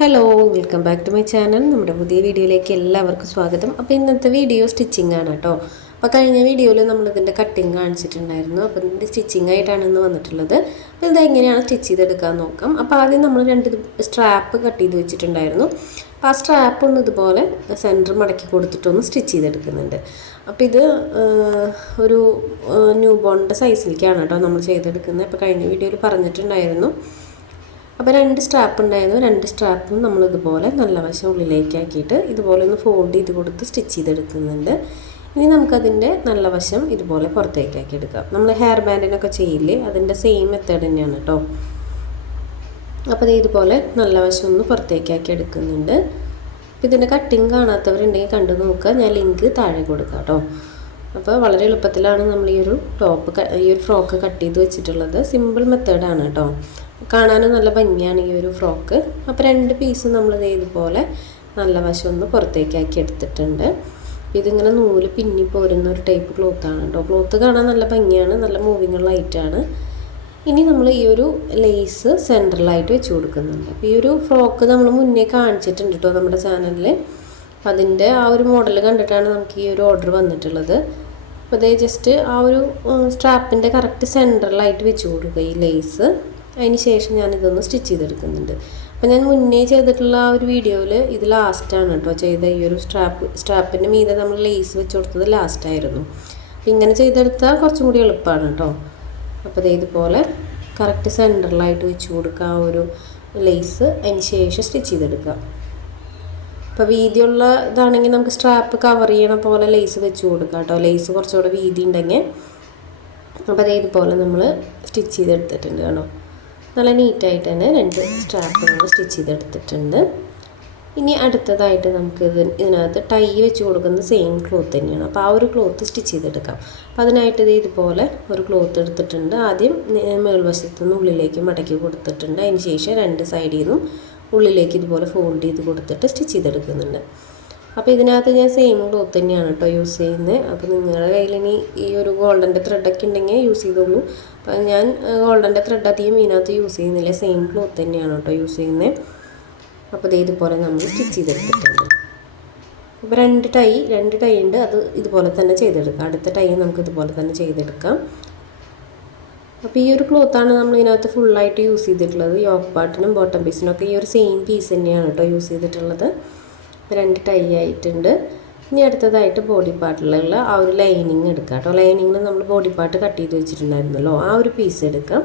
Hello welcome back to my channel നമ്മുടെ പുതിയ വീഡിയോയിലേക്ക് എല്ലാവർക്കും സ്വാഗതം. അപ്പോൾ ഇന്നത്തെ വീഡിയോ സ്റ്റിച്ചിങ് ആണ് കേട്ടോ അപ്പോൾ കഴിഞ്ഞ വീഡിയോയിൽ നമ്മളിതിന്റെ കട്ടിങ് കാണിച്ചിട്ടുണ്ടായിരുന്നു. അപ്പോൾ ഇതിന്റെ സ്റ്റിച്ചിങ് ആയിട്ടാണ് ഇന്ന് വന്നിട്ടുള്ളത്. അപ്പോൾ ഇത് എങ്ങനെയാണ് സ്റ്റിച്ച് ചെയ്തെടുക്കാൻ നോക്കാം. അപ്പോൾ ആദ്യം നമ്മൾ രണ്ട് സ്ട്രാപ്പ് കട്ട് ചെയ്ത് വെച്ചിട്ടുണ്ടായിരുന്നു. അപ്പോൾ ആ സ്ട്രാപ്പ് ഒന്ന് ഇതുപോലെ സെന്റർ മടക്കി കൊടുത്തിട്ടൊന്ന് സ്റ്റിച്ച് ചെയ്തെടുക്കുന്നുണ്ട്. അപ്പോൾ ഇത് ഒരു ന്യൂ ബോണിന്റെ സൈസിലേക്കാണ് കേട്ടോ നമ്മൾ ചെയ്തെടുക്കുന്നത്. അപ്പോൾ കഴിഞ്ഞ വീഡിയോയിൽ പറഞ്ഞിട്ടുണ്ടായിരുന്നു. അപ്പോൾ രണ്ട് സ്ട്രാപ്പ് ഉണ്ടായിരുന്നു. രണ്ട് സ്ട്രാപ്പും നമ്മൾ ഇതുപോലെ നല്ല വശം ഉള്ളിലേക്കാക്കിയിട്ട് ഇതുപോലെ ഒന്ന് ഫോൾഡ് ചെയ്ത് കൊടുത്ത് സ്റ്റിച്ച് ചെയ്തെടുക്കുന്നുണ്ട്. ഇനി നമുക്കതിന്റെ നല്ല വശം ഇതുപോലെ പുറത്തേക്കാക്കി എടുക്കാം. നമ്മൾ ഹെയർ ബാൻഡിനൊക്കെ ചെയ്യില്ലേ അതിന്റെ സെയിം മെത്തേഡ് തന്നെയാണ് കേട്ടോ അപ്പോൾ ഇത് ഇതുപോലെ നല്ല വശം ഒന്ന് പുറത്തേക്കാക്കി എടുക്കുന്നുണ്ട്. അപ്പോൾ ഇതിന്റെ കട്ടിങ് കാണാത്തവരുണ്ടെങ്കിൽ കണ്ടു നോക്കുക. ഞാൻ ലിങ്ക് താഴെ കൊടുക്കാം കേട്ടോ അപ്പോൾ വളരെ എളുപ്പത്തിലാണ് നമ്മൾ ഈ ഒരു ടോപ്പ് ഈ ഒരു ഫ്രോക്ക് കട്ട് ചെയ്ത് വെച്ചിട്ടുള്ളത്. സിമ്പിൾ മെത്തേഡാണ് കേട്ടോ കാണാനും നല്ല ഭംഗിയാണ് ഈ ഒരു ഫ്രോക്ക്. അപ്പോൾ രണ്ട് പീസ് നമ്മൾ ഇതുപോലെ നല്ല വശം ഒന്ന് പുറത്തേക്കാക്കി എടുത്തിട്ടുണ്ട്. ഇതിങ്ങനെ നൂൽ പിന്നി പോരുന്ന ഒരു ടൈപ്പ് ക്ലോത്താണ് കേട്ടോ ക്ലോത്ത് കാണാൻ നല്ല ഭംഗിയാണ് നല്ല മൂവിങ് ഐറ്റാണ് ഇനി നമ്മൾ ഈ ഒരു ലേസ് സെൻട്രലായിട്ട് വെച്ച് കൊടുക്കുന്നുണ്ട്. അപ്പോൾ ഈ ഒരു ഫ്രോക്ക് നമ്മൾ മുന്നേ കാണിച്ചിട്ടുണ്ട് കേട്ടോ നമ്മുടെ ചാനലിൽ അപ്പം അതിന്റെ ആ ഒരു മോഡൽ കണ്ടിട്ടാണ് നമുക്ക് ഈ ഒരു ഓർഡർ വന്നിട്ടുള്ളത്. അപ്പോൾ അതേ ജസ്റ്റ് ആ ഒരു സ്ട്രാപ്പിന്റെ കറക്റ്റ് സെൻട്രലായിട്ട് വെച്ച് കൊടുക്കുക ഈ ലേസ് അതിന് ശേഷം ഞാനിതൊന്ന് സ്റ്റിച്ച് ചെയ്തെടുക്കുന്നുണ്ട്. അപ്പോൾ ഞാൻ മുന്നേ ചെയ്തിട്ടുള്ള ആ ഒരു വീഡിയോയിൽ ഇത് ലാസ്റ്റാണ് കേട്ടോ ചെയ്ത ഈ ഒരു സ്ട്രാപ്പ് സ്ട്രാപ്പിന്റെ മീതെ നമ്മൾ ലേസ് വെച്ച് കൊടുത്തത് ലാസ്റ്റായിരുന്നു അപ്പോൾ ഇങ്ങനെ ചെയ്തെടുത്താൽ കുറച്ചും കൂടി എളുപ്പമാണ് കേട്ടോ. അപ്പോൾ ദേ ഇതുപോലെ കറക്റ്റ് സെന്ററിലായിട്ട് വെച്ച് കൊടുക്കുക ആ ഒരു ലേസ് അതിന് ശേഷം സ്റ്റിച്ച് ചെയ്തെടുക്കുക. അപ്പോൾ വീതിയുള്ള ഇതാണെങ്കിൽ നമുക്ക് സ്ട്രാപ്പ് കവർ ചെയ്യണ പോലെ ലേസ് വെച്ച് കൊടുക്കാം കേട്ടോ. ലേസ് കുറച്ചുകൂടെ വീതി ഉണ്ടെങ്കിൽ അപ്പോൾ അതേ ഇതുപോലെ നമ്മൾ സ്റ്റിച്ച് ചെയ്തെടുത്തിട്ടുണ്ട് കേട്ടോ. നല്ല നീറ്റായിട്ട് തന്നെ രണ്ട് സ്ട്രാപ്പുകൾ സ്റ്റിച്ച് ചെയ്തെടുത്തിട്ടുണ്ട്. ഇനി അടുത്തതായിട്ട് നമുക്ക് ഇത് ഇതിനകത്ത് ടൈ വെച്ച് കൊടുക്കുന്ന സെയിം ക്ലോത്ത് തന്നെയാണ്. അപ്പോൾ ആ ഒരു ക്ലോത്ത് സ്റ്റിച്ച് ചെയ്തെടുക്കാം. അപ്പോൾ അതിനായിട്ട് ഇത് ഇതുപോലെ ഒരു ക്ലോത്ത് എടുത്തിട്ടുണ്ട്. ആദ്യം മേൽവശത്തു നിന്ന് ഉള്ളിലേക്ക് മടക്കി കൊടുത്തിട്ടുണ്ട്. അതിന് ശേഷം രണ്ട് സൈഡിൽ നിന്നും ഉള്ളിലേക്ക് ഇതുപോലെ ഫോൾഡ് ചെയ്ത് കൊടുത്തിട്ട് സ്റ്റിച്ച് ചെയ്തെടുക്കുന്നുണ്ട്. അപ്പോൾ ഇതിനകത്ത് ഞാൻ സെയിം ക്ലോത്ത് തന്നെയാണ് കേട്ടോ യൂസ് ചെയ്യുന്നത് അപ്പോൾ നിങ്ങളുടെ കയ്യിൽ ഇനി ഈ ഒരു ഗോൾഡന്റെ ത്രെഡൊക്കെ ഉണ്ടെങ്കിൽ യൂസ് ചെയ്തോളൂ. അപ്പോൾ ഞാൻ ഗോൾഡന്റെ ത്രെഡ് അധികം ഇതിനകത്ത് യൂസ് ചെയ്യുന്നില്ല. സെയിം ക്ലോത്ത് തന്നെയാണ് കേട്ടോ യൂസ് ചെയ്യുന്നത് അപ്പോൾ ഇത് ഇതുപോലെ നമ്മൾ സ്റ്റിച്ച് ചെയ്തെടുത്തിട്ടുണ്ട്. അപ്പോൾ രണ്ട് ടൈ രണ്ട് ടൈ ഉണ്ട്. അത് ഇതുപോലെ തന്നെ ചെയ്തെടുക്കാം. അടുത്ത ടൈ നമുക്ക് ഇതുപോലെ തന്നെ ചെയ്തെടുക്കാം. അപ്പോൾ ഈ ഒരു ക്ലോത്താണ് നമ്മൾ ഇതിനകത്ത് ഫുള്ളായിട്ട് യൂസ് ചെയ്തിട്ടുള്ളത്. യോക്ക് പാട്ടിനും ബോട്ടം പീസിനും ഒക്കെ ഈ ഒരു സെയിം പീസ് തന്നെയാണ് കേട്ടോ യൂസ് ചെയ്തിട്ടുള്ളത്. രണ്ട് ടൈ ആയിട്ടുണ്ട്. ഇനി അടുത്തതായിട്ട് ബോഡി പാർട്ടിലുള്ള ആ ഒരു ലൈനിങ് എടുക്കുക കേട്ടോ. ലൈനിങ്ങിൽ നമ്മൾ ബോഡി പാർട്ട് കട്ട് ചെയ്ത് വെച്ചിട്ടുണ്ടായിരുന്നല്ലോ. ആ ഒരു പീസ് എടുക്കാം.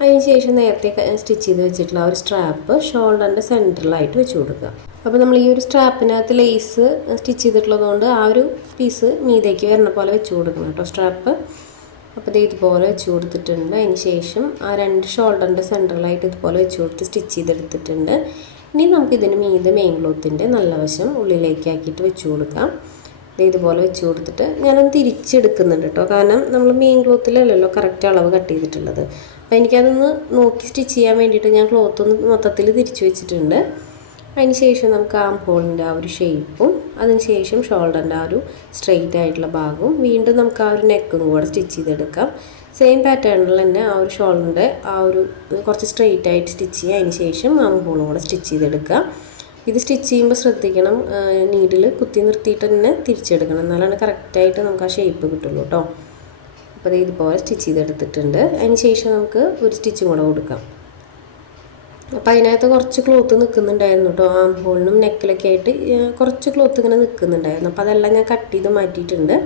അതിന് ശേഷം നേരത്തെ സ്റ്റിച്ച് ചെയ്ത് വെച്ചിട്ടുള്ള ആ ഒരു സ്ട്രാപ്പ് ഷോൾഡറിന്റെ സെന്ററിലായിട്ട് വെച്ച് കൊടുക്കുക. അപ്പോൾ നമ്മൾ ഈ ഒരു സ്ട്രാപ്പിനകത്ത് ലേസ് സ്റ്റിച്ച് ചെയ്തിട്ടുള്ളതുകൊണ്ട് ആ ഒരു പീസ് മീതേക്ക് വരുന്ന പോലെ വെച്ച് കൊടുക്കണം കേട്ടോ സ്ട്രാപ്പ് അപ്പോൾ ഇത് ഇതുപോലെ വെച്ച് കൊടുത്തിട്ടുണ്ട്. അതിന് ശേഷം ആ രണ്ട് ഷോൾഡറിന്റെ സെന്ററിലായിട്ട് ഇതുപോലെ വെച്ച് കൊടുത്ത് സ്റ്റിച്ച് ചെയ്തെടുത്തിട്ടുണ്ട്. ഇനി നമുക്ക് ഇതിന് മീതെ മെയിൻ ക്ലോത്തിന്റെ നല്ല വശം ഉള്ളിലേക്ക് ആക്കിയിട്ട് വെച്ച് കൊടുക്കാം. ഇതുപോലെ വെച്ച് കൊടുത്തിട്ട് ഞാനത് തിരിച്ചെടുക്കുന്നുണ്ട് കേട്ടോ. കാരണം നമ്മൾ മെയിൻ ക്ലോത്തിലല്ലല്ലോ കറക്റ്റ് അളവ് കട്ട് ചെയ്തിട്ടുള്ളത്. അപ്പോൾ എനിക്കതൊന്ന് നോക്കി സ്റ്റിച്ച് ചെയ്യാൻ വേണ്ടിയിട്ട് ഞാൻ ക്ലോത്ത് ഒന്ന് മൊത്തത്തിൽ തിരിച്ചു വെച്ചിട്ടുണ്ട്. അതിന് ശേഷം നമുക്ക് ആം ഹോളിന്റെ ആ ഒരു ഷേപ്പും അതിന് ശേഷം ഷോൾഡറിന്റെ ആ ഒരു സ്ട്രെയിറ്റ് ആയിട്ടുള്ള ഭാഗവും വീണ്ടും നമുക്ക് ആ ഒരു നെക്കും കൂടെ സ്റ്റിച്ച് ചെയ്തെടുക്കാം. സെയിം പാറ്റേണിൽ തന്നെ ആ ഒരു ഷോൾഡറിന്റെ ആ ഒരു കുറച്ച് സ്ട്രെയിറ്റ് ആയിട്ട് സ്റ്റിച്ച് ചെയ്യുക അതിന് ശേഷം ആം ഹോളും കൂടെ സ്റ്റിച്ച് ചെയ്തെടുക്കുക. ഇത് സ്റ്റിച്ച് ചെയ്യുമ്പോൾ ശ്രദ്ധിക്കണം നീഡിൽ കുത്തി നിർത്തിയിട്ട് തന്നെ തിരിച്ചെടുക്കണം. എന്നാലാണ് കറക്റ്റായിട്ട് നമുക്ക് ആ ഷേപ്പ് കിട്ടുള്ളൂ കേട്ടോ. അപ്പോൾ ഇത് ഇതുപോലെ സ്റ്റിച്ച് ചെയ്തെടുത്തിട്ടുണ്ട്. അതിന് ശേഷം നമുക്ക് ഒരു സ്റ്റിച്ചും കൂടെ കൊടുക്കാം. അപ്പോൾ അതിനകത്ത് കുറച്ച് ക്ലോത്ത് നിൽക്കുന്നുണ്ടായിരുന്നു കേട്ടോ. ആം ഹോളിനും നെക്കിലൊക്കെ ആയിട്ട് കുറച്ച് ക്ലോത്ത് ഇങ്ങനെ നിൽക്കുന്നുണ്ടായിരുന്നു. അപ്പോൾ അതെല്ലാം ഞാൻ കട്ട് ചെയ്ത് മാറ്റിയിട്ടുണ്ട്.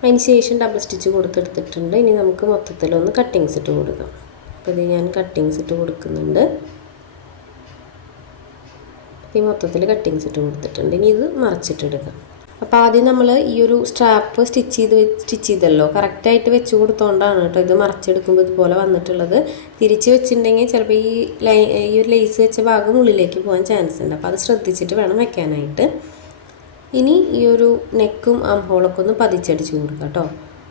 അതിന് ശേഷം ഡബിൾ സ്റ്റിച്ച് കൊടുത്തെടുത്തിട്ടുണ്ട്. ഇനി നമുക്ക് മൊത്തത്തിലൊന്ന് കട്ടിങ്സ് ഇട്ട് കൊടുക്കാം. അപ്പോൾ ഇത് ഞാൻ കട്ടിങ്സ് ഇട്ട് കൊടുക്കുന്നുണ്ട്. ഈ മൊത്തത്തിൽ കട്ടിങ്സ് ഇട്ട് കൊടുത്തിട്ടുണ്ട്. ഇനി ഇത് മറച്ചിട്ടെടുക്കാം. അപ്പോൾ ആദ്യം നമ്മൾ ഈ ഒരു സ്ട്രാപ്പ് സ്റ്റിച്ച് ചെയ്ത് സ്റ്റിച്ച് ചെയ്തല്ലോ. കറക്റ്റായിട്ട് വെച്ച് കൊടുത്തോണ്ടാണ് കേട്ടോ ഇത് മറച്ചെടുക്കുമ്പോൾ ഇതുപോലെ വന്നിട്ടുള്ളത്. തിരിച്ച് വെച്ചിട്ടുണ്ടെങ്കിൽ ചിലപ്പോൾ ഈ ലൈ ഈ ഒരു ലേസ് വെച്ച ഭാഗം ഉള്ളിലേക്ക് പോകാൻ ചാൻസ് ഉണ്ട് അപ്പോൾ അത് ശ്രദ്ധിച്ചിട്ട് വേണം വെക്കാനായിട്ട്. ഇനി ഈ ഒരു നെക്കും ആം ഹോളൊക്കെ ഒന്ന് പതിച്ചടിച്ച് കൊടുക്കുക കേട്ടോ.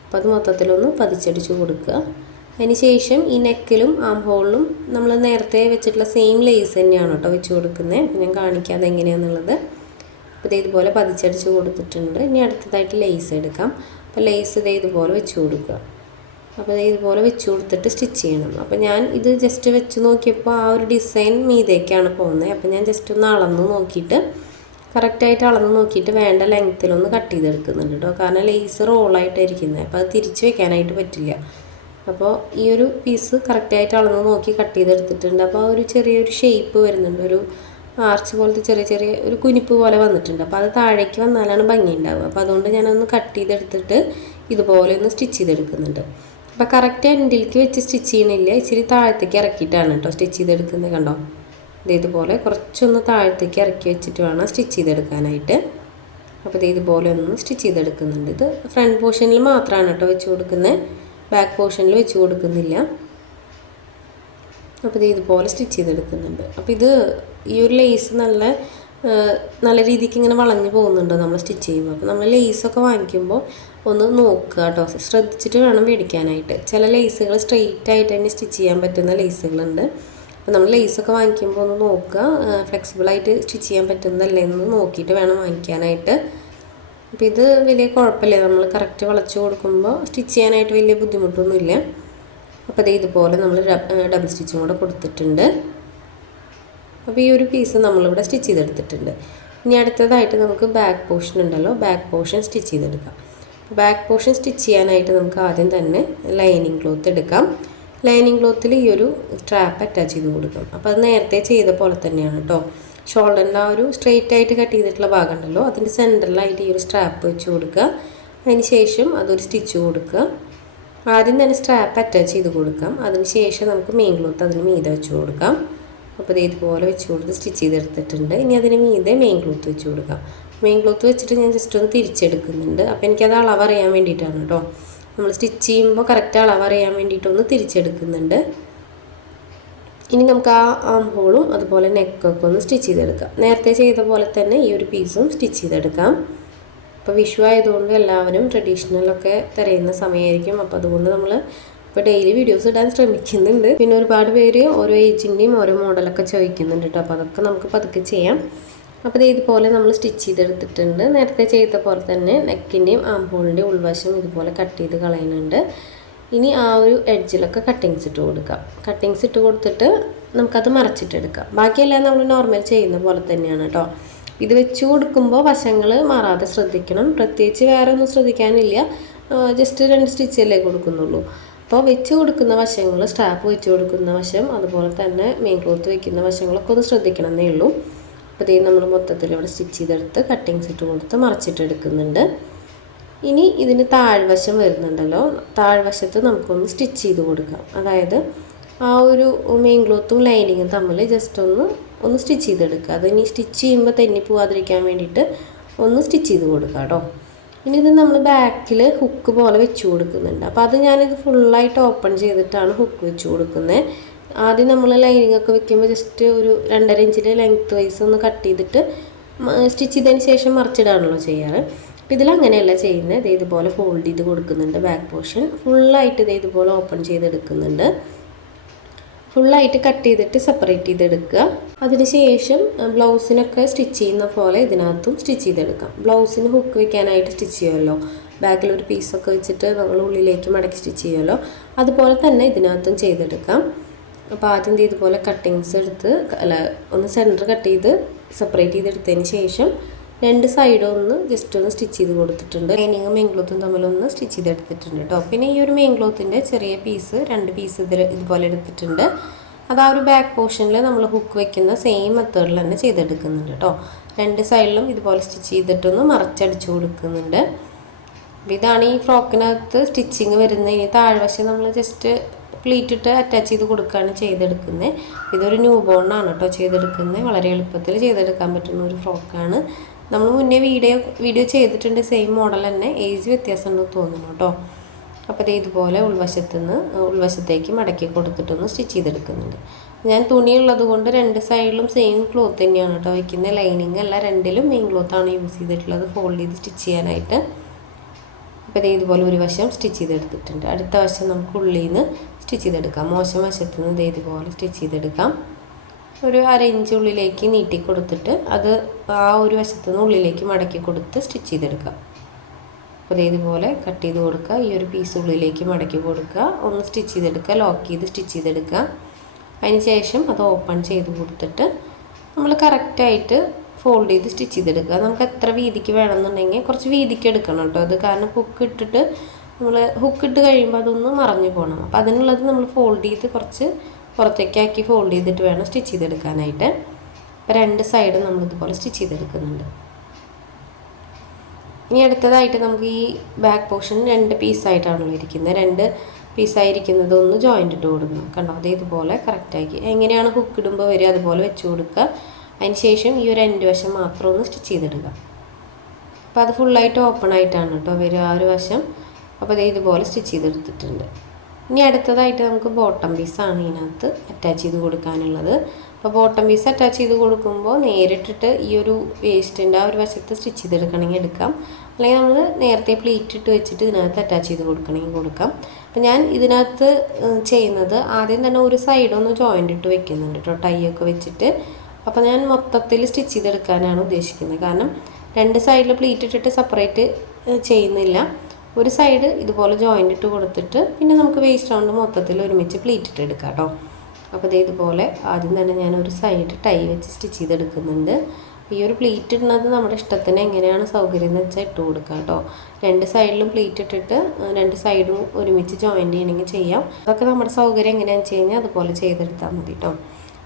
അപ്പോൾ അത് മൊത്തത്തിലൊന്ന് പതിച്ചടിച്ച് കൊടുക്കുക. അതിന് ശേഷം ഈ നെക്കിലും ആം ഹോളിലും നമ്മൾ നേരത്തെ വെച്ചിട്ടുള്ള സെയിം ലേസ് തന്നെയാണ് കേട്ടോ വെച്ച് കൊടുക്കുന്നത്. ഞാൻ കാണിക്കാതെ എങ്ങനെയാണെന്നുള്ളത് അപ്പോൾ ഇത് ഇതുപോലെ പതിച്ചടിച്ച് കൊടുത്തിട്ടുണ്ട്. ഇനി അടുത്തതായിട്ട് ലേസ് എടുക്കാം. അപ്പോൾ ലേസ് ഇത് ഇതുപോലെ വെച്ച് കൊടുക്കുക. അപ്പോൾ ഇതുപോലെ വെച്ച് കൊടുത്തിട്ട് സ്റ്റിച്ച് ചെയ്യണം. അപ്പോൾ ഞാൻ ഇത് ജസ്റ്റ് വെച്ച് നോക്കിയപ്പോൾ ആ ഒരു ഡിസൈൻ മീതേക്കാണ് പോകുന്നത്. അപ്പോൾ ഞാൻ ജസ്റ്റ് ഒന്ന് അളന്ന് നോക്കിയിട്ട് കറക്റ്റായിട്ട് അളന്ന് നോക്കിയിട്ട് വേണ്ട ലെങ്ത്തിലൊന്ന് കട്ട് ചെയ്തെടുക്കുന്നുണ്ട് കേട്ടോ കാരണം ലേസ് റോളായിട്ടായിരിക്കുന്നത് അപ്പോൾ അത് തിരിച്ച് വെക്കാനായിട്ട് പറ്റില്ല. അപ്പോൾ ഈ ഒരു പീസ് കറക്റ്റായിട്ട് അളന്ന് നോക്കി കട്ട് ചെയ്തെടുത്തിട്ടുണ്ട്. അപ്പോൾ ആ ഒരു ചെറിയൊരു ഷേപ്പ് വരുന്നുണ്ട്. ഒരു ആർച്ച് പോലത്തെ ചെറിയ ചെറിയ ഒരു കുനിപ്പ് പോലെ വന്നിട്ടുണ്ട്. അപ്പോൾ അത് താഴേക്ക് വന്നാലാണ് ഭംഗി ഉണ്ടാവുക. അപ്പോൾ അതുകൊണ്ട് ഞാനൊന്ന് കട്ട് ചെയ്തെടുത്തിട്ട് ഇതുപോലെ ഒന്ന് സ്റ്റിച്ച് ചെയ്തെടുക്കുന്നുണ്ട്. അപ്പോൾ കറക്റ്റ് എൻഡിലേക്ക് വെച്ച് സ്റ്റിച്ച് ചെയ്യണില്ല. ഇച്ചിരി താഴത്തേക്ക് ഇറക്കിയിട്ടാണ് കേട്ടോ സ്റ്റിച്ച് ചെയ്തെടുക്കുന്നത് കണ്ടോ? ഇത് ഇതുപോലെ കുറച്ചൊന്ന് താഴത്തേക്ക് ഇറക്കി വെച്ചിട്ട് വേണം സ്റ്റിച്ച് ചെയ്തെടുക്കാനായിട്ട്. അപ്പോൾ ഇത് ഇതുപോലെ ഒന്ന് സ്റ്റിച്ച് ചെയ്തെടുക്കുന്നുണ്ട്. ഇത് ഫ്രണ്ട് പോർഷനിൽ മാത്രമാണ് കേട്ടോ വെച്ച് കൊടുക്കുന്നത് ബാക്ക് പോർഷനിൽ വെച്ച് കൊടുക്കുന്നില്ല. അപ്പോൾ ഇത് ഇതുപോലെ സ്റ്റിച്ച് ചെയ്തെടുക്കുന്നുണ്ട്. അപ്പോൾ ഇത് ഈ ഒരു ലേസ് നല്ല നല്ല രീതിക്ക് ഇങ്ങനെ വളഞ്ഞു പോകുന്നുണ്ട് നമ്മൾ സ്റ്റിച്ച് ചെയ്യുമ്പോൾ. അപ്പോൾ നമ്മൾ ലേസൊക്കെ വാങ്ങിക്കുമ്പോൾ ഒന്ന് നോക്കുക കേട്ടോ. ശ്രദ്ധിച്ചിട്ട് വേണം മേടിക്കാനായിട്ട്. ചില ലേസുകൾ സ്ട്രെയിറ്റ് ആയിട്ട് തന്നെ സ്റ്റിച്ച് ചെയ്യാൻ പറ്റുന്ന ലേസുകളുണ്ട്. അപ്പോൾ നമ്മൾ ലേസൊക്കെ വാങ്ങിക്കുമ്പോൾ ഒന്ന് നോക്കുക. ഫ്ലെക്സിബിളായിട്ട് സ്റ്റിച്ച് ചെയ്യാൻ പറ്റുന്നതല്ലേ എന്ന് നോക്കിയിട്ട് വേണം വാങ്ങിക്കാനായിട്ട്. അപ്പോൾ ഇത് വലിയ കുഴപ്പമില്ല. നമ്മൾ കറക്റ്റ് വളച്ച് കൊടുക്കുമ്പോൾ സ്റ്റിച്ച് ചെയ്യാനായിട്ട് വലിയ ബുദ്ധിമുട്ടൊന്നുമില്ല. അപ്പോൾ അത് ഇതുപോലെ നമ്മൾ ഡബിൾ സ്റ്റിച്ചും കൂടെ കൊടുത്തിട്ടുണ്ട്. അപ്പോൾ ഈ ഒരു പീസ് നമ്മളിവിടെ സ്റ്റിച്ച് ചെയ്തെടുത്തിട്ടുണ്ട്. ഇനി അടുത്തതായിട്ട് നമുക്ക് ബാക്ക് പോർഷൻ ഉണ്ടല്ലോ. ബാക്ക് പോർഷൻ സ്റ്റിച്ച് ചെയ്തെടുക്കാം. ബാക്ക് പോർഷൻ സ്റ്റിച്ച് ചെയ്യാനായിട്ട് നമുക്ക് ആദ്യം തന്നെ ലൈനിങ് ക്ലോത്ത് എടുക്കാം. ലൈനിങ് ക്ലോത്തിൽ ഈ ഒരു സ്ട്രാപ്പ് അറ്റാച്ച് ചെയ്ത് കൊടുക്കും. അപ്പോൾ അത് നേരത്തെ ചെയ്ത പോലെ തന്നെയാണ് കേട്ടോ ഷോൾഡറിന്റെ ആ ഒരു സ്ട്രെയിറ്റ് ആയിട്ട് കട്ട് ചെയ്തിട്ടുള്ള ഭാഗം ഉണ്ടല്ലോ അതിന്റെ സെന്ററിലായിട്ട് ഈ ഒരു സ്ട്രാപ്പ് വെച്ച് കൊടുക്കുക. അതിന് ശേഷം അതൊരു സ്റ്റിച്ച് കൊടുക്കുക. ആദ്യം തന്നെ സ്ട്രാപ്പ് അറ്റാച്ച് ചെയ്ത് കൊടുക്കാം. അതിന് ശേഷം നമുക്ക് മെയിൻ ക്ലോത്ത് അതിന് മീതെ വെച്ച് കൊടുക്കാം. അപ്പോൾ ഇത് ഇതുപോലെ വെച്ച് കൊടുത്ത് സ്റ്റിച്ച് ചെയ്തെടുത്തിട്ടുണ്ട്. ഇനി അതിന് മീതെ മെയിൻ ക്ലോത്ത് വെച്ച് കൊടുക്കാം. മെയിൻ ക്ലോത്ത് വെച്ചിട്ട് ഞാൻ ജസ്റ്റ് ഒന്ന് തിരിച്ചെടുക്കുന്നുണ്ട്. അപ്പോൾ എനിക്കത് അളവ് അറിയാൻ വേണ്ടിയിട്ടാണ് കേട്ടോ നമ്മൾ സ്റ്റിച്ച് ചെയ്യുമ്പോൾ കറക്റ്റ് അളവ് അറിയാൻ വേണ്ടിയിട്ടൊന്ന് തിരിച്ചെടുക്കുന്നുണ്ട്. ഇനി നമുക്ക് ആ ആം ഹോളും അതുപോലെ നെക്കൊക്കെ ഒന്ന് സ്റ്റിച്ച് ചെയ്തെടുക്കാം. നേരത്തെ ചെയ്ത പോലെ തന്നെ ഈ ഒരു പീസും സ്റ്റിച്ച് ചെയ്തെടുക്കാം. അപ്പോൾ വിഷു ആയതുകൊണ്ട് എല്ലാവരും ട്രഡീഷണലൊക്കെ തിരയുന്ന സമയമായിരിക്കും. അപ്പോൾ അതുകൊണ്ട് നമ്മൾ ഇപ്പോൾ ഡെയിലി വീഡിയോസ് ഇടാൻ ശ്രമിക്കുന്നുണ്ട്. പിന്നെ ഒരുപാട് പേര് ഓരോ ഏജിന്റെയും ഓരോ മോഡലൊക്കെ ചോദിക്കുന്നുണ്ട് കേട്ടോ അപ്പോൾ അതൊക്കെ നമുക്ക് പതുക്കെ ചെയ്യാം. അപ്പോൾ ഇതുപോലെ നമ്മൾ സ്റ്റിച്ച് ചെയ്തെടുത്തിട്ടുണ്ട്. നേരത്തെ ചെയ്ത പോലെ തന്നെ നെക്കിന്റെയും ആംബോളിന്റെയും ഉൾവശം ഇതുപോലെ കട്ട് ചെയ്ത് കളയുന്നുണ്ട്. ഇനി ആ ഒരു എഡ്ജിലൊക്കെ കട്ടിങ്സ് ഇട്ട് കൊടുക്കാം. കട്ടിങ്സ് ഇട്ട് കൊടുത്തിട്ട് നമുക്കത് മറച്ചിട്ടെടുക്കാം. ബാക്കിയെല്ലാം നമ്മൾ നോർമൽ ചെയ്യുന്ന പോലെ തന്നെയാണ് കേട്ടോ ഇത് വെച്ച് കൊടുക്കുമ്പോൾ വശങ്ങൾ മാറാതെ ശ്രദ്ധിക്കണം. പ്രത്യേകിച്ച് വേറെ ഒന്നും ശ്രദ്ധിക്കാനില്ല. ജസ്റ്റ് രണ്ട് സ്റ്റിച്ചല്ലേ കൊടുക്കുന്നുള്ളൂ. അപ്പോൾ വെച്ച് കൊടുക്കുന്ന വശങ്ങൾ സ്റ്റാപ്പ് വെച്ച് കൊടുക്കുന്ന വശം അതുപോലെ തന്നെ മെയിൻ ക്ലോത്ത് വെക്കുന്ന വശങ്ങളൊക്കെ ഒന്ന് ശ്രദ്ധിക്കണം എന്നേ ഉള്ളൂ. അപ്പോൾ ഇതേ നമ്മൾ മൊത്തത്തിൽ ഇവിടെ സ്റ്റിച്ച് ചെയ്തെടുത്ത് കട്ടിങ്സ് ഇട്ട് കൊടുത്ത് മറച്ചിട്ടെടുക്കുന്നുണ്ട്. ഇനി ഇതിന് താഴ്വശം വരുന്നുണ്ടല്ലോ. താഴ്വശത്ത് നമുക്കൊന്ന് സ്റ്റിച്ച് ചെയ്ത് കൊടുക്കാം. അതായത് ആ ഒരു മെയിൻ ക്ലോത്തും ലൈനിങ്ങും തമ്മിൽ ജസ്റ്റ് ഒന്ന് ഒന്ന് സ്റ്റിച്ച് ചെയ്തെടുക്കുക. അത് ഇനി സ്റ്റിച്ച് ചെയ്യുമ്പോൾ തെന്നി പോവാതിരിക്കാൻ വേണ്ടിയിട്ട് ഒന്ന് സ്റ്റിച്ച് ചെയ്ത് കൊടുക്കുക കേട്ടോ. ഇനി ഇത് നമ്മൾ ബാക്കിൽ ഹുക്ക് പോലെ വെച്ച് കൊടുക്കുന്നുണ്ട്. അപ്പോൾ അത് ഞാനിത് ഫുള്ളായിട്ട് ഓപ്പൺ ചെയ്തിട്ടാണ് ഹുക്ക് വെച്ച് കൊടുക്കുന്നത് ആദ്യം നമ്മൾ ലൈനിങ് ഒക്കെ വെക്കുമ്പോൾ ജസ്റ്റ് ഒരു രണ്ടര ഇഞ്ചിൽ ലെങ്ത് വൈസ് ഒന്ന് കട്ട് ചെയ്തിട്ട് സ്റ്റിച്ച് ചെയ്തതിന് ശേഷം മറിച്ചിടാണല്ലോ ചെയ്യാറ്. അപ്പോൾ ഇതിലങ്ങനെയല്ല ചെയ്യുന്നത്. ഇത് ഇതുപോലെ ഫോൾഡ് ചെയ്ത് കൊടുക്കുന്നുണ്ട് ബാക്ക് പോർഷൻ ഫുള്ളായിട്ട് ഇത് ഇതുപോലെ ഓപ്പൺ ചെയ്തെടുക്കുന്നുണ്ട്. ഫുള്ളായിട്ട് കട്ട് ചെയ്തിട്ട് സെപ്പറേറ്റ് ചെയ്തെടുക്കുക. അതിനുശേഷം ബ്ലൗസിനൊക്കെ സ്റ്റിച്ച് ചെയ്യുന്ന പോലെ ഇതിനകത്തും സ്റ്റിച്ച് ചെയ്തെടുക്കാം. ബ്ലൗസിന് ഹുക്ക് വെക്കാനായിട്ട് സ്റ്റിച്ച് ചെയ്യുമല്ലോ. ബാക്കിൽ ഒരു പീസൊക്കെ വെച്ചിട്ട് നമ്മൾ ഉള്ളിലേക്ക് മടക്കി സ്റ്റിച്ച് ചെയ്യുമല്ലോ. അതുപോലെ തന്നെ ഇതിനകത്തും ചെയ്തെടുക്കാം. അപ്പോൾ ആദ്യം ഇതുപോലെ കട്ടിങ്സ് എടുത്ത് അല്ല ഒന്ന് സെന്റർ കട്ട് ചെയ്ത് സെപ്പറേറ്റ് ചെയ്തെടുത്തതിന് ശേഷം രണ്ട് സൈഡും ഒന്ന് ജസ്റ്റ് ഒന്ന് സ്റ്റിച്ച് ചെയ്ത് കൊടുത്തിട്ടുണ്ട്. ലൈനിങ്ങും മെയിൻ ക്ലോത്തും തമ്മിലൊന്ന് സ്റ്റിച്ച് ചെയ്തെടുത്തിട്ടുണ്ട് കേട്ടോ പിന്നെ ഈ ഒരു മെയിൻ ക്ലോത്തിന്റെ ചെറിയ പീസ് രണ്ട് പീസ് ഇതിൽ ഇതുപോലെ എടുത്തിട്ടുണ്ട്. അത് ആ ഒരു ബാക്ക് പോർഷനിൽ നമ്മൾ ഹുക്ക് വെക്കുന്ന സെയിം മെത്തേഡിൽ തന്നെ ചെയ്തെടുക്കുന്നുണ്ട് കേട്ടോ രണ്ട് സൈഡിലും ഇതുപോലെ സ്റ്റിച്ച് ചെയ്തിട്ടൊന്ന് മറച്ചടിച്ചു കൊടുക്കുന്നുണ്ട്. ഇതാണ് ഈ ഫ്രോക്കിനകത്ത് സ്റ്റിച്ചിങ് വരുന്നത് ഇനി താഴ്വശം നമ്മൾ ജസ്റ്റ് പ്ലീറ്റ് ഇട്ട് അറ്റാച്ച് ചെയ്ത് കൊടുക്കുകയാണ് ചെയ്തെടുക്കുന്നത്. ഇതൊരു ന്യൂ ബോണാണ് കേട്ടോ ചെയ്തെടുക്കുന്നത്. വളരെ എളുപ്പത്തിൽ ചെയ്തെടുക്കാൻ പറ്റുന്ന ഒരു ഫ്രോക്കാണ് നമ്മൾ മുന്നേ വീഡിയോ വീഡിയോ ചെയ്തിട്ടുണ്ട് സെയിം മോഡൽ തന്നെ. ഏജ് വ്യത്യാസം ഉണ്ടെന്ന് തോന്നുന്നു കേട്ടോ. അപ്പോൾ ഇത് ഇതുപോലെ ഉൾവശത്ത് നിന്ന് ഉൾവശത്തേക്ക് മടക്കി കൊടുത്തിട്ടൊന്ന് സ്റ്റിച്ച് ചെയ്തെടുക്കുന്നുണ്ട്. ഞാൻ തുണിയുള്ളത് കൊണ്ട് രണ്ട് സൈഡിലും സെയിം ക്ലോത്ത് തന്നെയാണ് കേട്ടോ വയ്ക്കുന്നത് ലൈനിങ് അല്ല രണ്ടിലും മെയിൻ ക്ലോത്താണ് യൂസ് ചെയ്തിട്ടുള്ളത്. ഫോൾഡ് ചെയ്ത് സ്റ്റിച്ച് ചെയ്യാനായിട്ട്. അപ്പോൾ ഇതേ ഇതുപോലെ ഒരു വശം സ്റ്റിച്ച് ചെയ്തെടുത്തിട്ടുണ്ട്. അടുത്ത വശം നമുക്ക് ഉള്ളിൽ നിന്ന് സ്റ്റിച്ച് ചെയ്തെടുക്കാം. മോശം വശത്ത് നിന്ന് ഇതേ ഇതുപോലെ സ്റ്റിച്ച് ചെയ്തെടുക്കാം. ഒരു അര ഇഞ്ച് ഉള്ളിലേക്ക് നീട്ടി കൊടുത്തിട്ട് അത് ആ ഒരു വശത്തു നിന്ന് ഉള്ളിലേക്ക് മടക്കി കൊടുത്ത് സ്റ്റിച്ച് ചെയ്തെടുക്കാം. അപ്പോൾ ഇതുപോലെ കട്ട് ചെയ്ത് കൊടുക്കുക. ഈ ഒരു പീസ് ഉള്ളിലേക്ക് മടക്കി കൊടുക്കുക. ഒന്ന് സ്റ്റിച്ച് ചെയ്തെടുക്കുക. ലോക്ക് ചെയ്ത് സ്റ്റിച്ച് ചെയ്തെടുക്കുക. അതിന് ശേഷം അത് ഓപ്പൺ ചെയ്ത് കൊടുത്തിട്ട് നമ്മൾ കറക്റ്റായിട്ട് ഫോൾഡ് ചെയ്ത് സ്റ്റിച്ച് ചെയ്തെടുക്കുക. നമുക്ക് എത്ര വീതിക്ക് വേണമെന്നുണ്ടെങ്കിൽ കുറച്ച് വീതിക്ക് എടുക്കണം കേട്ടോ. അത് കാരണം ഹുക്ക് ഇട്ടിട്ട് നമ്മൾ ഹുക്ക് ഇട്ട് കഴിയുമ്പോൾ അതൊന്ന് മറഞ്ഞു പോകണം അപ്പോൾ അതിനുള്ളത് നമ്മൾ ഫോൾഡ് ചെയ്ത് കുറച്ച് പുറത്തേക്കാക്കി ഫോൾഡ് ചെയ്തിട്ട് വേണം സ്റ്റിച്ച് ചെയ്തെടുക്കാനായിട്ട്. അപ്പോൾ രണ്ട് സൈഡും നമ്മളിതുപോലെ സ്റ്റിച്ച് ചെയ്തെടുക്കുന്നുണ്ട്. ഇനി അടുത്തതായിട്ട് നമുക്ക് ഈ ബാക്ക് പോർഷൻ രണ്ട് പീസായിട്ടാണല്ലോ ഇരിക്കുന്നത്. രണ്ട് പീസായിരിക്കുന്നത് ഒന്ന് ജോയിന്റ് ഇട്ട് കൊടുക്കണം. കണ്ടോ? അതേ ഇതുപോലെ കറക്റ്റാക്കി എങ്ങനെയാണ് ഹുക്ക് ഇടുമ്പോൾ വരിക? അതുപോലെ വെച്ച് കൊടുക്കുക. അതിന് ശേഷം ഈ ഒരു എൻഡ് വശം മാത്രം ഒന്ന് സ്റ്റിച്ച് ചെയ്തിടുക. അപ്പോൾ അത് ഫുള്ളായിട്ട് ഓപ്പൺ ആയിട്ടാണ് കേട്ടോ വരിക ആ ഒരു വശം. അപ്പോൾ അത് ഇതുപോലെ സ്റ്റിച്ച് ചെയ്തെടുത്തിട്ടുണ്ട്. ഇനി അടുത്തതായിട്ട് നമുക്ക് ബോട്ടം പീസാണ് ഇതിനകത്ത് അറ്റാച്ച് ചെയ്ത് കൊടുക്കാനുള്ളത്. അപ്പോൾ ബോട്ടം പീസ് അറ്റാച്ച് ചെയ്ത് കൊടുക്കുമ്പോൾ നേരിട്ടിട്ട് ഈ ഒരു വേസ്റ്റിന്റെ ആ ഒരു വശത്ത് സ്റ്റിച്ച് ചെയ്തെടുക്കണമെങ്കിൽ എടുക്കാം. അല്ലെങ്കിൽ നമ്മൾ നേരത്തെ പ്ലീറ്റ് ഇട്ട് വെച്ചിട്ട് ഇതിനകത്ത് അറ്റാച്ച് ചെയ്ത് കൊടുക്കണമെങ്കിൽ കൊടുക്കാം. അപ്പോൾ ഞാൻ ഇതിനകത്ത് ചെയ്യുന്നത് ആദ്യം തന്നെ ഒരു സൈഡൊന്ന് ജോയിന്റ് ഇട്ട് വെക്കുന്നുണ്ട് കേട്ടോ. ടൈ ഒക്കെ വെച്ചിട്ട് അപ്പോൾ ഞാൻ മൊത്തത്തിൽ സ്റ്റിച്ച് ചെയ്തെടുക്കാനാണ് ഉദ്ദേശിക്കുന്നത്. കാരണം രണ്ട് സൈഡിൽ പ്ലീറ്റ് ഇട്ടിട്ട് സെപ്പറേറ്റ് ചെയ്യുന്നില്ല. ഒരു സൈഡ് ഇതുപോലെ ജോയിന്റ് ഇട്ട് കൊടുത്തിട്ട് പിന്നെ നമുക്ക് വേസ്റ്റ് റൗണ്ട് മൊത്തത്തിൽ ഒരുമിച്ച് പ്ലീറ്റ് ഇട്ട് എടുക്കാം കേട്ടോ അപ്പോൾ ഇതേ ഇതുപോലെ ആദ്യം തന്നെ ഞാൻ ഒരു സൈഡ് ടൈ വെച്ച് സ്റ്റിച്ച് ചെയ്തെടുക്കുന്നുണ്ട്. ഈ ഒരു പ്ലീറ്റ് ഇടുന്നത് നമ്മുടെ ഇഷ്ടത്തിന് എങ്ങനെയാണ് സൗകര്യം എന്ന് വെച്ചാൽ ഇട്ട് കൊടുക്കുക കേട്ടോ രണ്ട് സൈഡിലും പ്ലീറ്റ് ഇട്ടിട്ട് രണ്ട് സൈഡും ഒരുമിച്ച് ജോയിന്റ് ചെയ്യണമെങ്കിൽ ചെയ്യാം. അതൊക്കെ നമ്മുടെ സൗകര്യം എങ്ങനെയാണെന്ന് വെച്ച് കഴിഞ്ഞാൽ അതുപോലെ ചെയ്തെടുത്താൽ മതി കേട്ടോ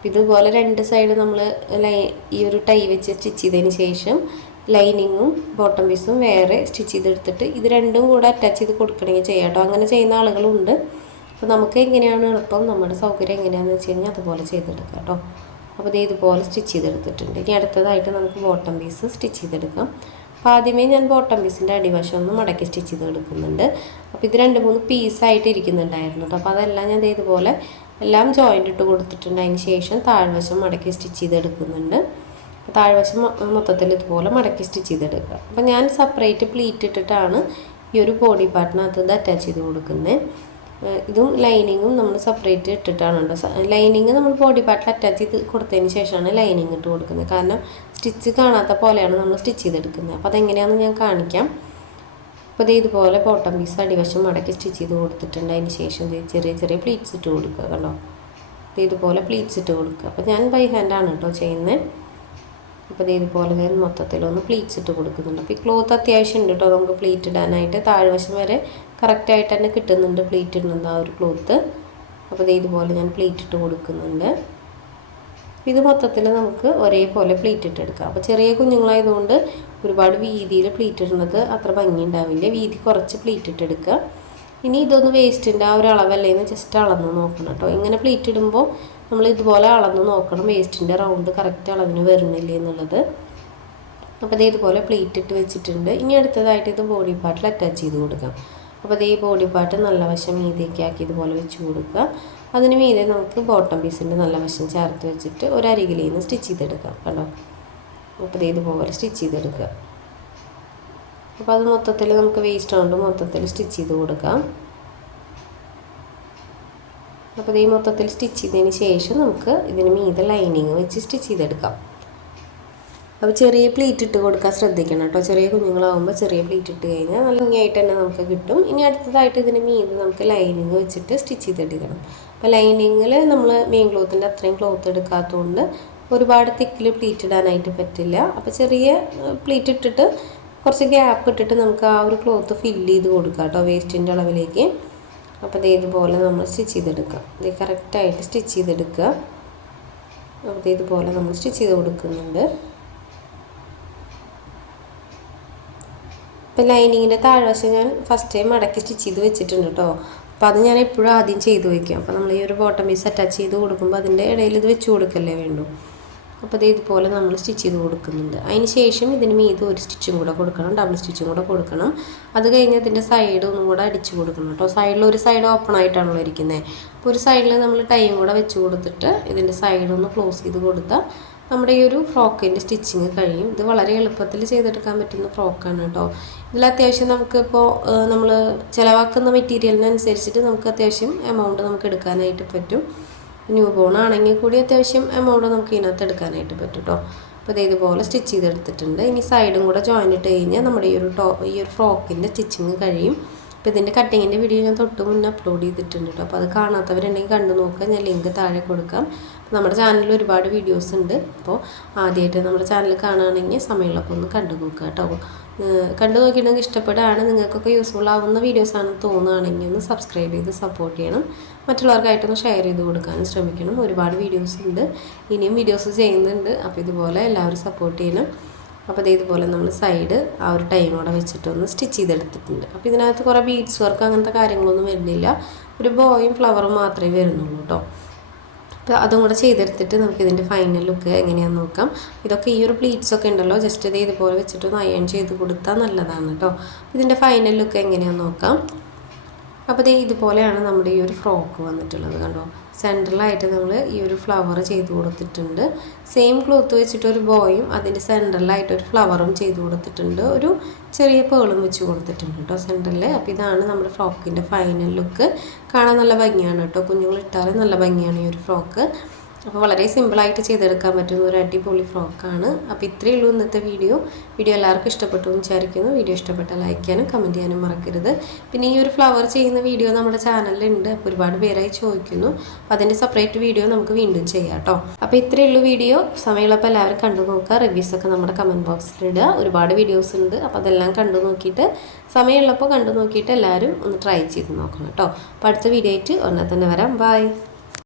ഇതുപോലെ രണ്ട് സൈഡ് നമ്മൾ ഈ ഒരു ടൈ വെച്ച് സ്റ്റിച്ച് ചെയ്തതിന് ശേഷം ലൈനിങ്ങും ബോട്ടം പീസും വേറെ സ്റ്റിച്ച് ചെയ്തെടുത്തിട്ട് ഇത് രണ്ടും കൂടെ അറ്റാച്ച് ചെയ്ത് കൊടുക്കണമെങ്കിൽ ചെയ്യാം കേട്ടോ. അങ്ങനെ ചെയ്യുന്ന ആളുകളുണ്ട്. അപ്പോൾ നമുക്ക് എങ്ങനെയാണ് എളുപ്പം? നമ്മുടെ സൗകര്യം എങ്ങനെയാണെന്ന് വെച്ച് കഴിഞ്ഞാൽ അതുപോലെ ചെയ്തെടുക്കാം കേട്ടോ. അപ്പോൾ ഇത് ഇതുപോലെ സ്റ്റിച്ച് ചെയ്തെടുത്തിട്ടുണ്ട്. ഇനി അടുത്തതായിട്ട് നമുക്ക് ബോട്ടം പീസ് സ്റ്റിച്ച് ചെയ്തെടുക്കാം. അപ്പോൾ ആദ്യമേ ഞാൻ ബോട്ടം പീസിന്റെ അടിവശം ഒന്ന് മടക്കി സ്റ്റിച്ച് ചെയ്ത് എടുക്കുന്നുണ്ട് അപ്പോൾ ഇത് രണ്ട് മൂന്ന് പീസായിട്ട് ഇരിക്കുന്നുണ്ടായിരുന്നു കേട്ടോ. അപ്പോൾ അതെല്ലാം ഞാൻ ഇതുപോലെ എല്ലാം ജോയിന്റ് ഇട്ട് കൊടുത്തിട്ടുണ്ട്. അതിന് ശേഷം താഴ്വശം മടക്കി സ്റ്റിച്ച് ചെയ്തെടുക്കുന്നുണ്ട്. താഴ്വശം മൊത്തത്തിൽ ഇതുപോലെ മടക്കി സ്റ്റിച്ച് ചെയ്തെടുക്കുക. അപ്പോൾ ഞാൻ സെപ്പറേറ്റ് പ്ലീറ്റ് ഇട്ടിട്ടാണ് ഈ ഒരു ബോഡി പാർട്ടിനകത്ത് ഇത് അറ്റാച്ച് ചെയ്ത് കൊടുക്കുന്നത്. ഇതും ലൈനിങ്ങും നമ്മൾ സെപ്പറേറ്റ് ഇട്ടിട്ടാണ് കേട്ടോ. ലൈനിങ് നമ്മൾ ബോഡി പാർട്ടിൽ അറ്റാച്ച് ചെയ്ത് കൊടുത്തതിന് ശേഷമാണ് ലൈനിങ് ഇട്ട് കൊടുക്കുന്നത്. കാരണം സ്റ്റിച്ച് കാണാത്ത പോലെയാണ് നമ്മൾ സ്റ്റിച്ച് ചെയ്തെടുക്കുന്നത്. അപ്പോൾ അതെങ്ങനെയാണെന്ന് ഞാൻ കാണിക്കാം. അപ്പോൾ ഇത് ഇതുപോലെ ബോട്ടം പീസ് അടിവശം മടക്കി സ്റ്റിച്ച് ചെയ്ത് കൊടുത്തിട്ടുണ്ട്. അതിന് ശേഷം ചെറിയ ചെറിയ പ്ലീറ്റ്സ് ഇട്ട് കൊടുക്കുക കേട്ടോ. ഇത് ഇതുപോലെ പ്ലീറ്റ്സ് ഇട്ട് കൊടുക്കുക. അപ്പോൾ ഞാൻ ബൈ ഹാൻഡാണ് കേട്ടോ ചെയ്യുന്നത് അപ്പോൾ ഇത് ഇതുപോലെ ഞാൻ മൊത്തത്തിലൊന്ന് പ്ലീറ്റ്സ് ഇട്ട് കൊടുക്കുന്നുണ്ട്. അപ്പോൾ ഈ ക്ലോത്ത് അത്യാവശ്യം ഉണ്ട് കേട്ടോ. നമുക്ക് പ്ലീറ്റ് ഇടാനായിട്ട് താഴ്വശം വരെ കറക്റ്റായിട്ട് തന്നെ കിട്ടുന്നുണ്ട് പ്ലീറ്റ് ഇടുന്നത് ആ ഒരു ക്ലോത്ത്. അപ്പോൾ ഇത് ഇതുപോലെ ഞാൻ പ്ലീറ്റ് ഇട്ട് കൊടുക്കുന്നുണ്ട്. ഇത് മൊത്തത്തിൽ നമുക്ക് ഒരേപോലെ പ്ലീറ്റ് ഇട്ടെടുക്കാം അപ്പോൾ ചെറിയ കുഞ്ഞുങ്ങളായതുകൊണ്ട് ഒരുപാട് വീതിയിൽ പ്ലീറ്റ് ഇടുന്നത് അത്ര ഭംഗി ഉണ്ടാവില്ല. വീതി കുറച്ച് പ്ലീറ്റ് ഇട്ടെടുക്കുക ഇനി ഇതൊന്ന് വേസ്റ്റിന്റെ ആ ഒരു അളവല്ലേ എന്ന് ജസ്റ്റ് അളന്ന് നോക്കണം കേട്ടോ ഇങ്ങനെ പ്ലീറ്റ് ഇടുമ്പോൾ നമ്മൾ ഇതുപോലെ അളന്ന് നോക്കണം. വേസ്റ്റിന്റെ റൗണ്ട് കറക്റ്റ് അളവിന് വരുന്നില്ലേ എന്നുള്ളത്. അപ്പോൾ ഇത് ഇതുപോലെ പ്ലീറ്റ് ഇട്ട് വെച്ചിട്ടുണ്ട്. ഇനി അടുത്തതായിട്ട് ഇത് ബോഡി പാർട്ടിൽ അറ്റാച്ച് ചെയ്ത് കൊടുക്കാം. അപ്പോൾ അതേ ബോഡി പാർട്ട് നല്ല വശം മീതിയൊക്കെ ആക്കി ഇതുപോലെ വെച്ച് കൊടുക്കുക. അതിന് മീതെ നമുക്ക് ബോട്ടം പീസിന്റെ നല്ല വശം ചേർത്ത് വെച്ചിട്ട് ഒരരികിൽ നിന്ന് സ്റ്റിച്ച് ചെയ്തെടുക്കാം കേട്ടോ അപ്പോൾ ഇതുപോലെ സ്റ്റിച്ച് ചെയ്തെടുക്കുക. അപ്പോൾ അത് മൊത്തത്തിൽ നമുക്ക് വേസ്റ്റ് കൊണ്ട് മൊത്തത്തിൽ സ്റ്റിച്ച് ചെയ്ത് കൊടുക്കാം. അപ്പോൾ ഈ മൊത്തത്തിൽ സ്റ്റിച്ച് ചെയ്തതിന് ശേഷം നമുക്ക് ഇതിന് മീതെ ലൈനിങ് വെച്ച് സ്റ്റിച്ച് ചെയ്തെടുക്കാം. അപ്പോൾ ചെറിയ പ്ലീറ്റ് ഇട്ട് കൊടുക്കാൻ ശ്രദ്ധിക്കണം കേട്ടോ. ചെറിയ കുഞ്ഞുങ്ങളാകുമ്പോൾ ചെറിയ പ്ലീറ്റ് ഇട്ട് കഴിഞ്ഞാൽ നല്ല ഭംഗിയായിട്ട് തന്നെ നമുക്ക് കിട്ടും. ഇനി അടുത്തതായിട്ട് ഇതിന് മീതെ നമുക്ക് ലൈനിങ് വെച്ചിട്ട് സ്റ്റിച്ച് ചെയ്തെടുക്കണം. അപ്പോൾ ലൈനിങ്ങിൽ നമ്മൾ മെയിൻ ക്ലോത്തിന്റെ അത്രയും ക്ലോത്ത് എടുക്കാത്തതുകൊണ്ട് ഒരുപാട് തിക്കിൽ പ്ലീറ്റ് ഇടാനായിട്ട് പറ്റില്ല. അപ്പോൾ ചെറിയ പ്ലീറ്റ് ഇട്ടിട്ട് കുറച്ച് ഗ്യാപ്പ് ഇട്ടിട്ട് നമുക്ക് ആ ഒരു ക്ലോത്ത് ഫില്ല് ചെയ്ത് കൊടുക്കാം കേട്ടോ വേസ്റ്റിന്റെ അളവിലേക്ക്. അപ്പോൾ ഇത് ഇതുപോലെ നമ്മൾ സ്റ്റിച്ച് ചെയ്തെടുക്കാം. ഇത് കറക്റ്റായിട്ട് സ്റ്റിച്ച് ചെയ്തെടുക്കുക. അപ്പോൾ ഇതുപോലെ നമ്മൾ സ്റ്റിച്ച് ചെയ്ത് കൊടുക്കുന്നുണ്ട്. ഇപ്പം ലൈനിങ്ങിന്റെ താഴ്വശം ഞാൻ ഫസ്റ്റ് ടൈം മടക്കി സ്റ്റിച്ച് ചെയ്ത് വെച്ചിട്ടുണ്ട് കേട്ടോ. അപ്പോൾ അത് ഞാൻ എപ്പോഴും ആദ്യം ചെയ്ത് വയ്ക്കും അപ്പോൾ നമ്മൾ ഈ ഒരു ബോട്ടം പീസ് അറ്റാച്ച് ചെയ്ത് കൊടുക്കുമ്പോൾ അതിന്റെ ഇടയിൽ ഇത് വെച്ച് കൊടുക്കല്ലേ വേണ്ടൂ. അപ്പോൾ ഇത് ഇതുപോലെ നമ്മൾ സ്റ്റിച്ച് ചെയ്ത് കൊടുക്കുന്നുണ്ട്. അതിന് ശേഷം ഇതിന് മീത് ഒരു സ്റ്റിച്ചും കൂടെ കൊടുക്കണം. ഡബിൾ സ്റ്റിച്ചും കൂടെ കൊടുക്കണം. അത് കഴിഞ്ഞ് ഇതിന്റെ സൈഡ് ഒന്നും കൂടെ അടിച്ച് കൊടുക്കണം കേട്ടോ സൈഡിൽ ഒരു സൈഡ് ഓപ്പൺ ആയിട്ടാണല്ലോ ഇരിക്കുന്നത് അപ്പോൾ ഒരു സൈഡിൽ നമ്മൾ ടൈം കൂടെ വെച്ച് കൊടുത്തിട്ട് ഇതിന്റെ സൈഡ് ഒന്ന് ക്ലോസ് ചെയ്ത് കൊടുത്താൽ നമ്മുടെ ഈ ഒരു ഫ്രോക്കിന്റെ സ്റ്റിച്ചിങ് കഴിയും. ഇത് വളരെ എളുപ്പത്തിൽ ചെയ്തെടുക്കാൻ പറ്റുന്ന ഫ്രോക്കാണ് കേട്ടോ. ഇതിൽ അത്യാവശ്യം നമുക്കിപ്പോൾ നമ്മൾ ചിലവാക്കുന്ന മെറ്റീരിയലിനനുസരിച്ചിട്ട് നമുക്ക് അത്യാവശ്യം എമൗണ്ട് നമുക്ക് എടുക്കാനായിട്ട് പറ്റും. ന്യൂ ബോൺ ആണെങ്കിൽ കൂടി അത്യാവശ്യം എമൗണ്ട് നമുക്ക് ഇതിനകത്ത് എടുക്കാനായിട്ട് പറ്റും കേട്ടോ അപ്പോൾ ഇത് ഇതുപോലെ സ്റ്റിച്ച് ചെയ്തെടുത്തിട്ടുണ്ട്. ഇനി സൈഡും കൂടെ ജോയിൻ ഇട്ട് കഴിഞ്ഞാൽ നമ്മുടെ ഈ ഒരു ടോ ഈ ഒരു ഫ്രോക്കിന്റെ സ്റ്റിച്ചിങ് കഴിയും. അപ്പോൾ ഇതിന്റെ കട്ടിങ്ങിന്റെ വീഡിയോ ഞാൻ തൊട്ട് മുന്നേ അപ്ലോഡ് ചെയ്തിട്ടുണ്ട് കേട്ടോ അപ്പോൾ അത് കാണാത്തവരുണ്ടെങ്കിൽ കണ്ടു നോക്കുക. ഞാൻ ലിങ്ക് താഴെ കൊടുക്കാം. നമ്മുടെ ചാനലിൽ ഒരുപാട് വീഡിയോസ് ഉണ്ട്. അപ്പോൾ ആദ്യമായിട്ട് നമ്മുടെ ചാനൽ കാണുകയാണെങ്കിൽ സമയമുള്ളപ്പോൾ ഒന്ന് കണ്ടു നോക്കുക കേട്ടോ കണ്ടു നോക്കിയിട്ടുണ്ടെങ്കിൽ ഇഷ്ടപ്പെടുകയാണ്. നിങ്ങൾക്കൊക്കെ യൂസ്ഫുൾ ആവുന്ന വീഡിയോസ് ആണെന്ന് തോന്നുകയാണെങ്കിൽ ഒന്ന് സബ്സ്ക്രൈബ് ചെയ്ത് സപ്പോർട്ട് ചെയ്യണം. മറ്റുള്ളവർക്കായിട്ടൊന്ന് ഷെയർ ചെയ്ത് കൊടുക്കാനും ശ്രമിക്കണം. ഒരുപാട് വീഡിയോസ് ഉണ്ട്. ഇനിയും വീഡിയോസ് ചെയ്യുന്നുണ്ട്. അപ്പോൾ ഇതുപോലെ എല്ലാവരും സപ്പോർട്ട് ചെയ്യണം. അപ്പോൾ ഇത് ഇതുപോലെ നമ്മൾ സൈഡ് ആ ഒരു ടൈമോടെ വെച്ചിട്ടൊന്ന് സ്റ്റിച്ച് ചെയ്തെടുത്തിട്ടുണ്ട്. അപ്പോൾ ഇതിനകത്ത് കുറേ ബീഡ്സ് വർക്ക് അങ്ങനത്തെ കാര്യങ്ങളൊന്നും വരുന്നില്ല. ഒരു ബോയും ഫ്ലവറും മാത്രമേ വരുന്നുള്ളൂ കേട്ടോ അപ്പോൾ അതും കൂടെ ചെയ്തെടുത്തിട്ട് നമുക്ക് ഇതിന്റെ ഫൈനൽ ലുക്ക് എങ്ങനെയാണെന്ന് നോക്കാം. ഇതൊക്കെ ഈ ഒരു പ്ലീറ്റ്സ് ഒക്കെ ഉണ്ടല്ലോ. ജസ്റ്റ് ഇത് ഇതുപോലെ വെച്ചിട്ടൊന്ന് അയൺ ചെയ്ത് കൊടുത്താൽ നല്ലതാണ് കേട്ടോ ഇതിന്റെ ഫൈനൽ ലുക്ക് എങ്ങനെയാണെന്ന് നോക്കാം. അപ്പോൾ ദേ ഇതുപോലെയാണ് നമ്മുടെ ഈ ഒരു ഫ്രോക്ക് വന്നിട്ടുള്ളത് കണ്ടോ. സെൻട്രലായിട്ട് നമ്മൾ ഈ ഒരു ഫ്ലവർ ചെയ്ത് കൊടുത്തിട്ടുണ്ട്. സെയിം ക്ലോത്ത് വെച്ചിട്ട് ഒരു ബോയും അതിന്റെ സെന്ററിലായിട്ട് ഒരു ഫ്ലവറും ചെയ്ത് കൊടുത്തിട്ടുണ്ട്. ഒരു ചെറിയ പേളും വെച്ച് കൊടുത്തിട്ടുണ്ട് കേട്ടോ സെന്ററിൽ അപ്പോൾ ഇതാണ് നമ്മുടെ ഫ്രോക്കിന്റെ ഫൈനൽ ലുക്ക് കാണാൻ നല്ല ഭംഗിയാണ് കേട്ടോ. കുഞ്ഞുങ്ങൾ ഇട്ടാലും നല്ല ഭംഗിയാണ് ഈ ഒരു ഫ്രോക്ക് അപ്പോൾ വളരെ സിമ്പിളായിട്ട് ചെയ്തെടുക്കാൻ പറ്റുന്ന ഒരു അടിപൊളി ഫ്രോക്കാണ്. അപ്പോൾ ഇത്രയേ ഉള്ളൂ ഇന്നത്തെ വീഡിയോ. വീഡിയോ എല്ലാവർക്കും ഇഷ്ടപ്പെട്ടു എന്ന് വിചാരിക്കുന്നു. വീഡിയോ ഇഷ്ടപ്പെട്ടാൽ ലൈക്ക് ചെയ്യാനും കമന്റ് ചെയ്യാനും മറക്കരുത്. പിന്നെ ഈ ഒരു ഫ്ലവർ ചെയ്യുന്ന വീഡിയോ നമ്മുടെ ചാനലിലുണ്ട് അപ്പോൾ ഒരുപാട് പേരായി ചോദിക്കുന്നു. അപ്പോൾ അതിന്റെ സെപ്പറേറ്റ് വീഡിയോ നമുക്ക് വീണ്ടും ചെയ്യാം കേട്ടോ. അപ്പോൾ ഇത്രയേ ഉള്ളൂ വീഡിയോ. സമയമുള്ളപ്പോൾ എല്ലാവരും കണ്ടു നോക്കുക. റിവ്യൂസ് ഒക്കെ നമ്മുടെ കമന്റ് ബോക്സിൽ ഇടുക. ഒരുപാട് വീഡിയോസ് ഉണ്ട്. അപ്പോൾ അതെല്ലാം കണ്ടു നോക്കിയിട്ട് സമയമുള്ളപ്പോൾ കണ്ടു നോക്കിയിട്ട് എല്ലാവരും ഒന്ന് ട്രൈ ചെയ്ത് നോക്കണം കേട്ടോ. അപ്പോൾ അടുത്ത വീഡിയോ ആയിട്ട് ഒന്നെ തന്നെ വരാം. ബൈ